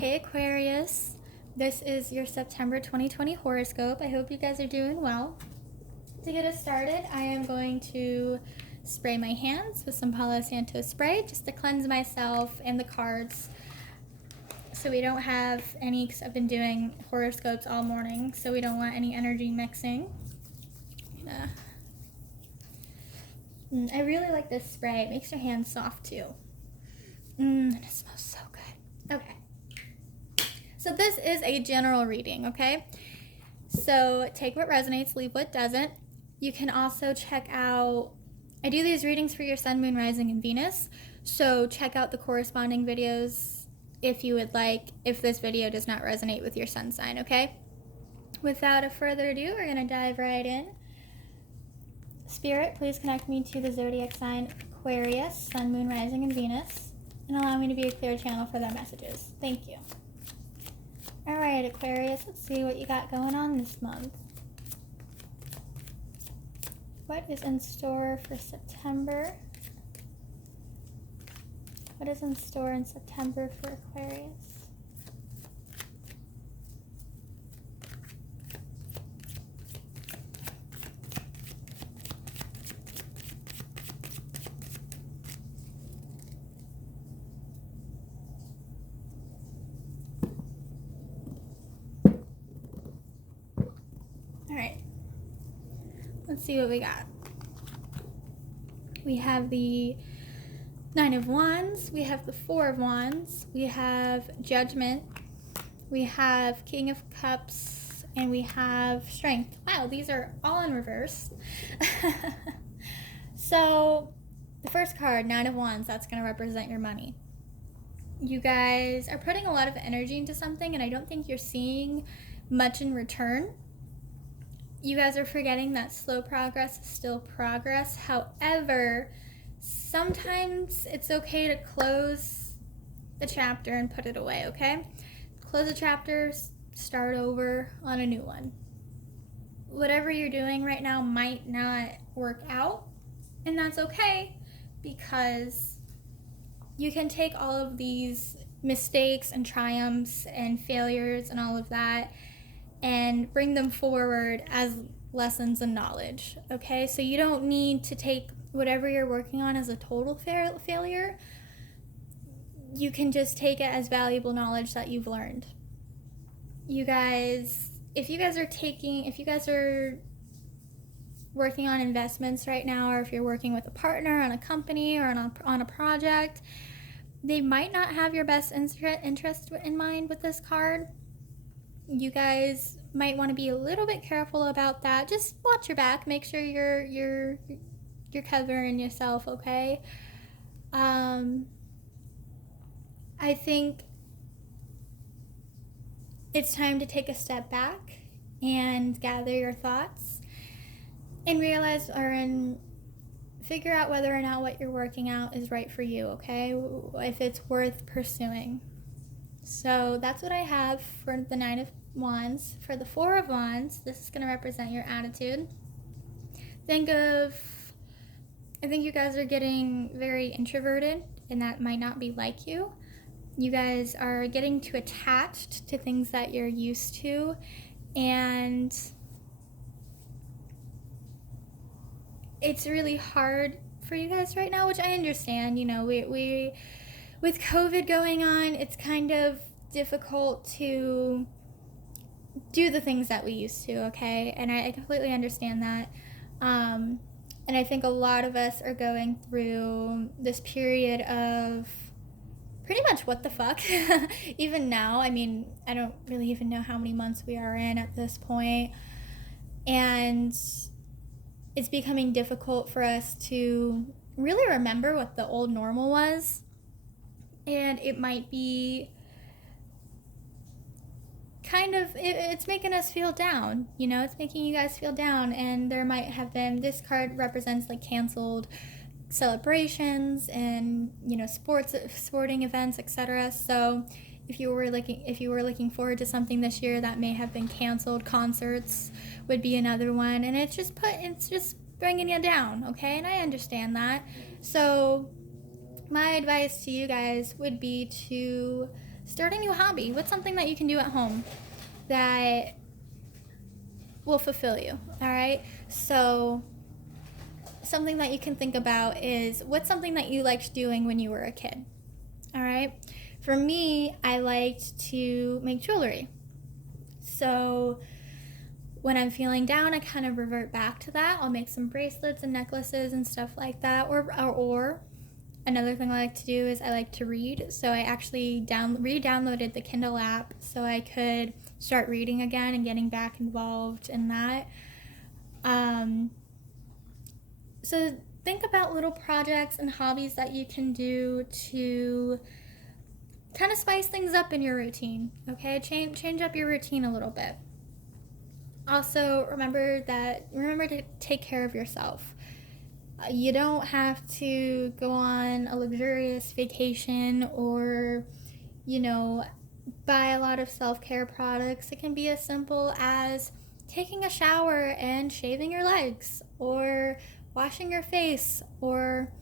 Hey Aquarius, this is your September 2020 horoscope. I hope you guys are doing well. To get us started, I am going to spray my hands with some Palo Santo spray just to cleanse myself and the cards so we don't have any, because I've been doing horoscopes all morning, so we don't want any energy mixing. I really like this spray. It makes your hands soft too. And it smells so good. Okay. So this is a general reading, okay? So take what resonates, leave what doesn't. You can also check out, I do these readings for your sun, moon, rising, and Venus. So check out the corresponding videos if you would like, if this video does not resonate with your sun sign, okay? Without a further ado, we're gonna dive right in. Spirit, please connect me to the zodiac sign Aquarius, sun, moon, rising, and Venus, and allow me to be a clear channel for their messages. Thank you. All right, Aquarius, let's see what you got going on this month. What is in store for September? What is in store in September for Aquarius? All right, let's see what we got. We have the Nine of Wands, we have the Four of Wands, we have Judgment, we have King of Cups, and we have Strength. Wow, these are all in reverse. So the first card, Nine of Wands, that's going to represent your money. You guys are putting a lot of energy into something, and I don't think you're seeing much in return. You guys are forgetting that slow progress is still progress. However, sometimes it's okay to close the chapter and put it away, okay? Close the chapter, start over on a new one. Whatever you're doing right now might not work out, and that's okay, because you can take all of these mistakes and triumphs and failures and all of that and bring them forward as lessons and knowledge, okay? So you don't need to take whatever you're working on as a total failure. You can just take it as valuable knowledge that you've learned. You guys, if you guys are working on investments right now, or if you're working with a partner on a company or on a project, they might not have your best interest in mind with this card. You guys might want to be a little bit careful about that. Just watch your back. Make sure you're covering yourself, okay? I think it's time to take a step back and gather your thoughts and figure out whether or not what you're working out is right for you, okay? If it's worth pursuing. So that's what I have for the Nine of Wands. For the Four of Wands, this is going to represent your attitude. I think you guys are getting very introverted, and that might not be like you. You guys are getting too attached to things that you're used to, and it's really hard for you guys right now, which I understand. You know, we with COVID going on, it's kind of difficult to do the things that we used to, okay? And I completely understand that. And I think a lot of us are going through this period of pretty much what the fuck. Even now, I mean, I don't really even know how many months we are in at this point. And it's becoming difficult for us to really remember what the old normal was. And it might be it's making us feel down, you know, it's making you guys feel down. And there might have been, this card represents like canceled celebrations and, you know, sporting events, etc. So if you were looking forward to something this year that may have been canceled, concerts would be another one, and it's just bringing you down, okay? And I understand that. So my advice to you guys would be to start a new hobby. What's something that you can do at home that will fulfill you? All right. So something that you can think about is, what's something that you liked doing when you were a kid? All right. For me, I liked to make jewelry. So when I'm feeling down, I kind of revert back to that. I'll make some bracelets and necklaces and stuff like that. Or another thing I like to do is I like to read. So I actually re-downloaded the Kindle app so I could start reading again and getting back involved in that. So think about little projects and hobbies that you can do to kind of spice things up in your routine, okay? Change up your routine a little bit. Also, remember to take care of yourself. You don't have to go on a luxurious vacation or, buy a lot of self-care products. It can be as simple as taking a shower and shaving your legs, or washing your face, or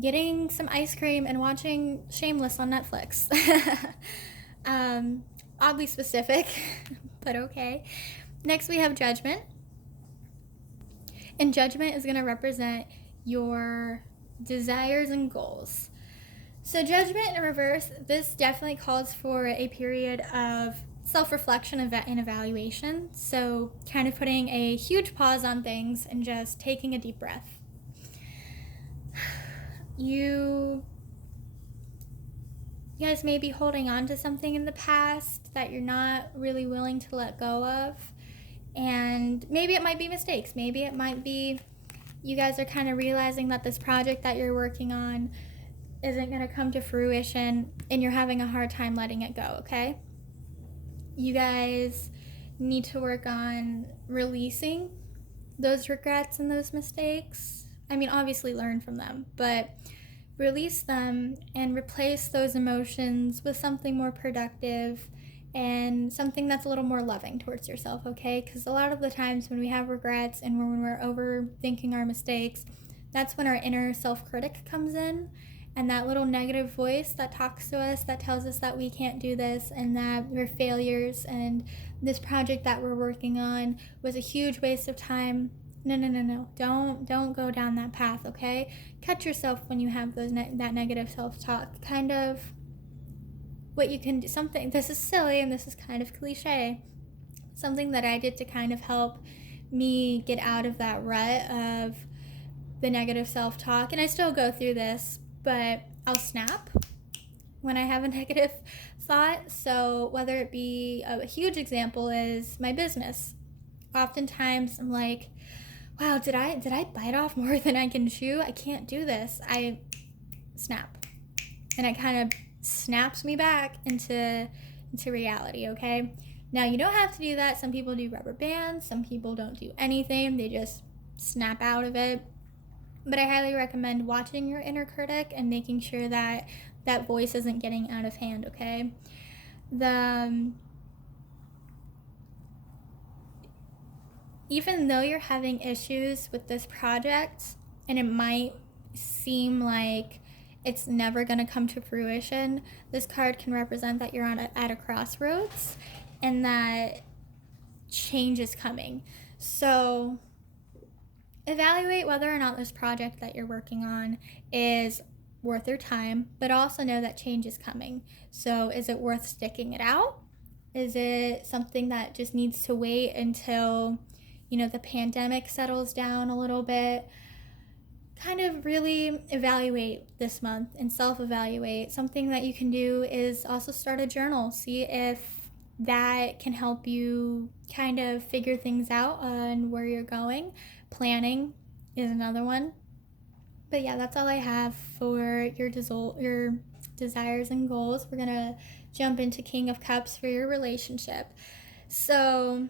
getting some ice cream and watching Shameless on Netflix. Oddly specific, but okay. Next, we have Judgment. And Judgment is going to represent your desires and goals. So Judgment in reverse, this definitely calls for a period of self-reflection and evaluation. So kind of putting a huge pause on things and just taking a deep breath. You guys may be holding on to something in the past that you're not really willing to let go of. And maybe it might be mistakes. Maybe it might be you guys are kind of realizing that this project that you're working on isn't going to come to fruition and you're having a hard time letting it go, okay? You guys need to work on releasing those regrets and those mistakes. I mean, obviously learn from them, but release them and replace those emotions with something more productive and something that's a little more loving towards yourself, okay? Because a lot of the times when we have regrets and when we're overthinking our mistakes, that's when our inner self-critic comes in, and that little negative voice that talks to us, that tells us that we can't do this and that we're failures and this project that we're working on was a huge waste of time. No. Don't go down that path, okay? Catch yourself when you have that negative self-talk. Kind of what you can do, something, this is silly and this is kind of cliche, something that I did to kind of help me get out of that rut of the negative self-talk, and I still go through this, but I'll snap when I have a negative thought. So whether it be, a huge example is my business. Oftentimes I'm like, wow, did I bite off more than I can chew? I can't do this. I snap. And it kind of snaps me back into reality, okay? Now, you don't have to do that. Some people do rubber bands. Some people don't do anything. They just snap out of it. But I highly recommend watching your inner critic and making sure that that voice isn't getting out of hand, okay? Even though you're having issues with this project and it might seem like it's never going to come to fruition, this card can represent that you're at a crossroads and that change is coming. So evaluate whether or not this project that you're working on is worth your time, but also know that change is coming. So is it worth sticking it out? Is it something that just needs to wait until, the pandemic settles down a little bit? Kind of really evaluate this month and self-evaluate. Something that you can do is also start a journal. See if that can help you kind of figure things out on where you're going. Planning is another one. But yeah, that's all I have for your desires and goals. We're going to jump into King of Cups for your relationship. So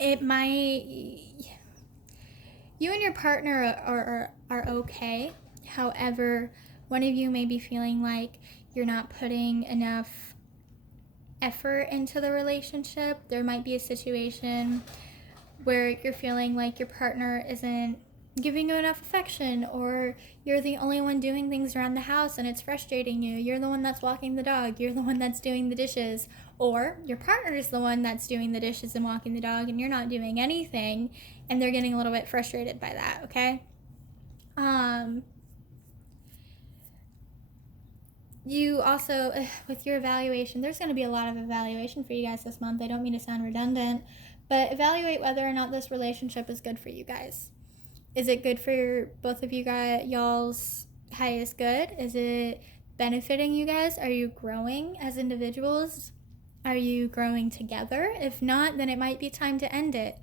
it might... You and your partner are okay. However, one of you may be feeling like you're not putting enough effort into the relationship. There might be a situation where you're feeling like your partner isn't giving you enough affection, or you're the only one doing things around the house and it's frustrating you. You're the one that's walking the dog, you're the one that's doing the dishes, or your partner is the one that's doing the dishes and walking the dog and you're not doing anything, and they're getting a little bit frustrated by that, okay? You also, with your evaluation, there's going to be a lot of evaluation for you guys this month. I don't mean to sound redundant, but evaluate whether or not this relationship is good for you guys. Is it good for both of you guys, y'all's highest good? Is it benefiting you guys? Are you growing as individuals? Are you growing together? If not, then it might be time to end it.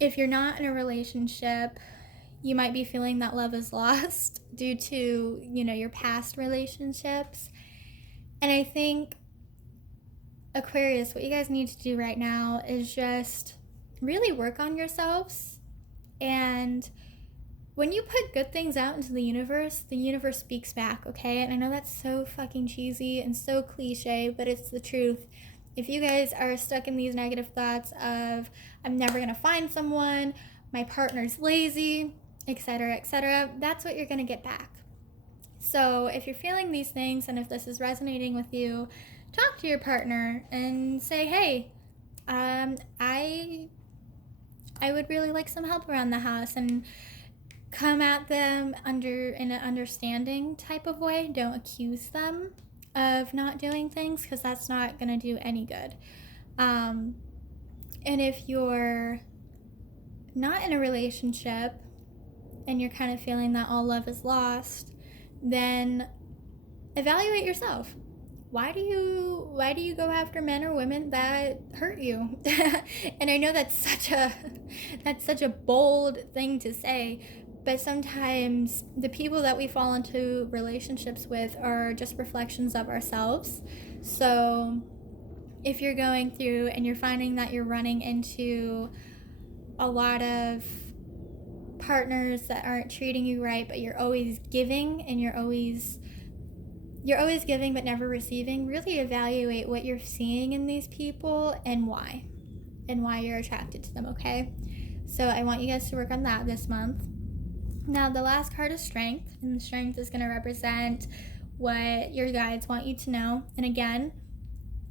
If you're not in a relationship, you might be feeling that love is lost due to, your past relationships. And I think, Aquarius, what you guys need to do right now is just really work on yourselves. And when you put good things out into the universe speaks back, okay? And I know that's so fucking cheesy and so cliche, but it's the truth. If you guys are stuck in these negative thoughts of, I'm never gonna find someone, my partner's lazy, etc., that's what you're gonna get back. So if you're feeling these things and if this is resonating with you, talk to your partner and say, hey, I would really like some help around the house, and come at them in an understanding type of way. Don't accuse them of not doing things, because that's not going to do any good. And if you're not in a relationship and you're kind of feeling that all love is lost, then evaluate yourself. Why do you go after men or women that hurt you? And I know that's such a bold thing to say, but sometimes the people that we fall into relationships with are just reflections of ourselves. So if you're going through and you're finding that you're running into a lot of partners that aren't treating you right, but you're always giving and you're always giving but never receiving, really evaluate what you're seeing in these people and why you're attracted to them, okay? So I want you guys to work on that this month. Now, the last card is Strength, and Strength is going to represent what your guides want you to know. And again,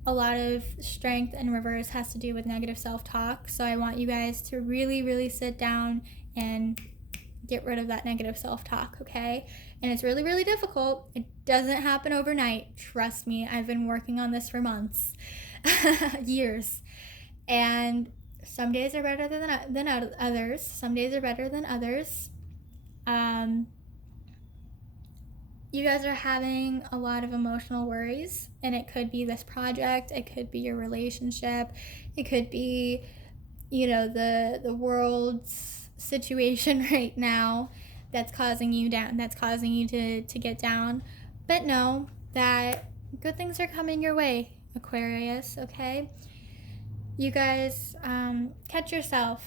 a lot of Strength in reverse has to do with negative self-talk, so I want you guys to really, really sit down and get rid of that negative self-talk, okay? And it's really, really difficult. It doesn't happen overnight. Trust me, I've been working on this for months, years. And some days are better than others. Some days are better than others. You guys are having a lot of emotional worries, and it could be this project, it could be your relationship, it could be, the world's situation right now that's causing you down, that's causing you to get down. But know that good things are coming your way, Aquarius, okay? You guys, catch yourself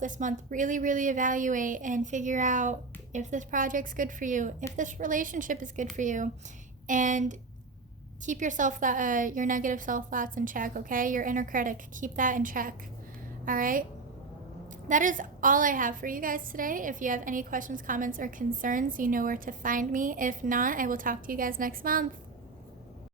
this month. Really, really evaluate and figure out if this project's good for you, if this relationship is good for you, and keep your negative self thoughts in check, okay? Your inner critic, keep that in check. All right? That is all I have for you guys today. If you have any questions, comments, or concerns, you know where to find me. If not, I will talk to you guys next month.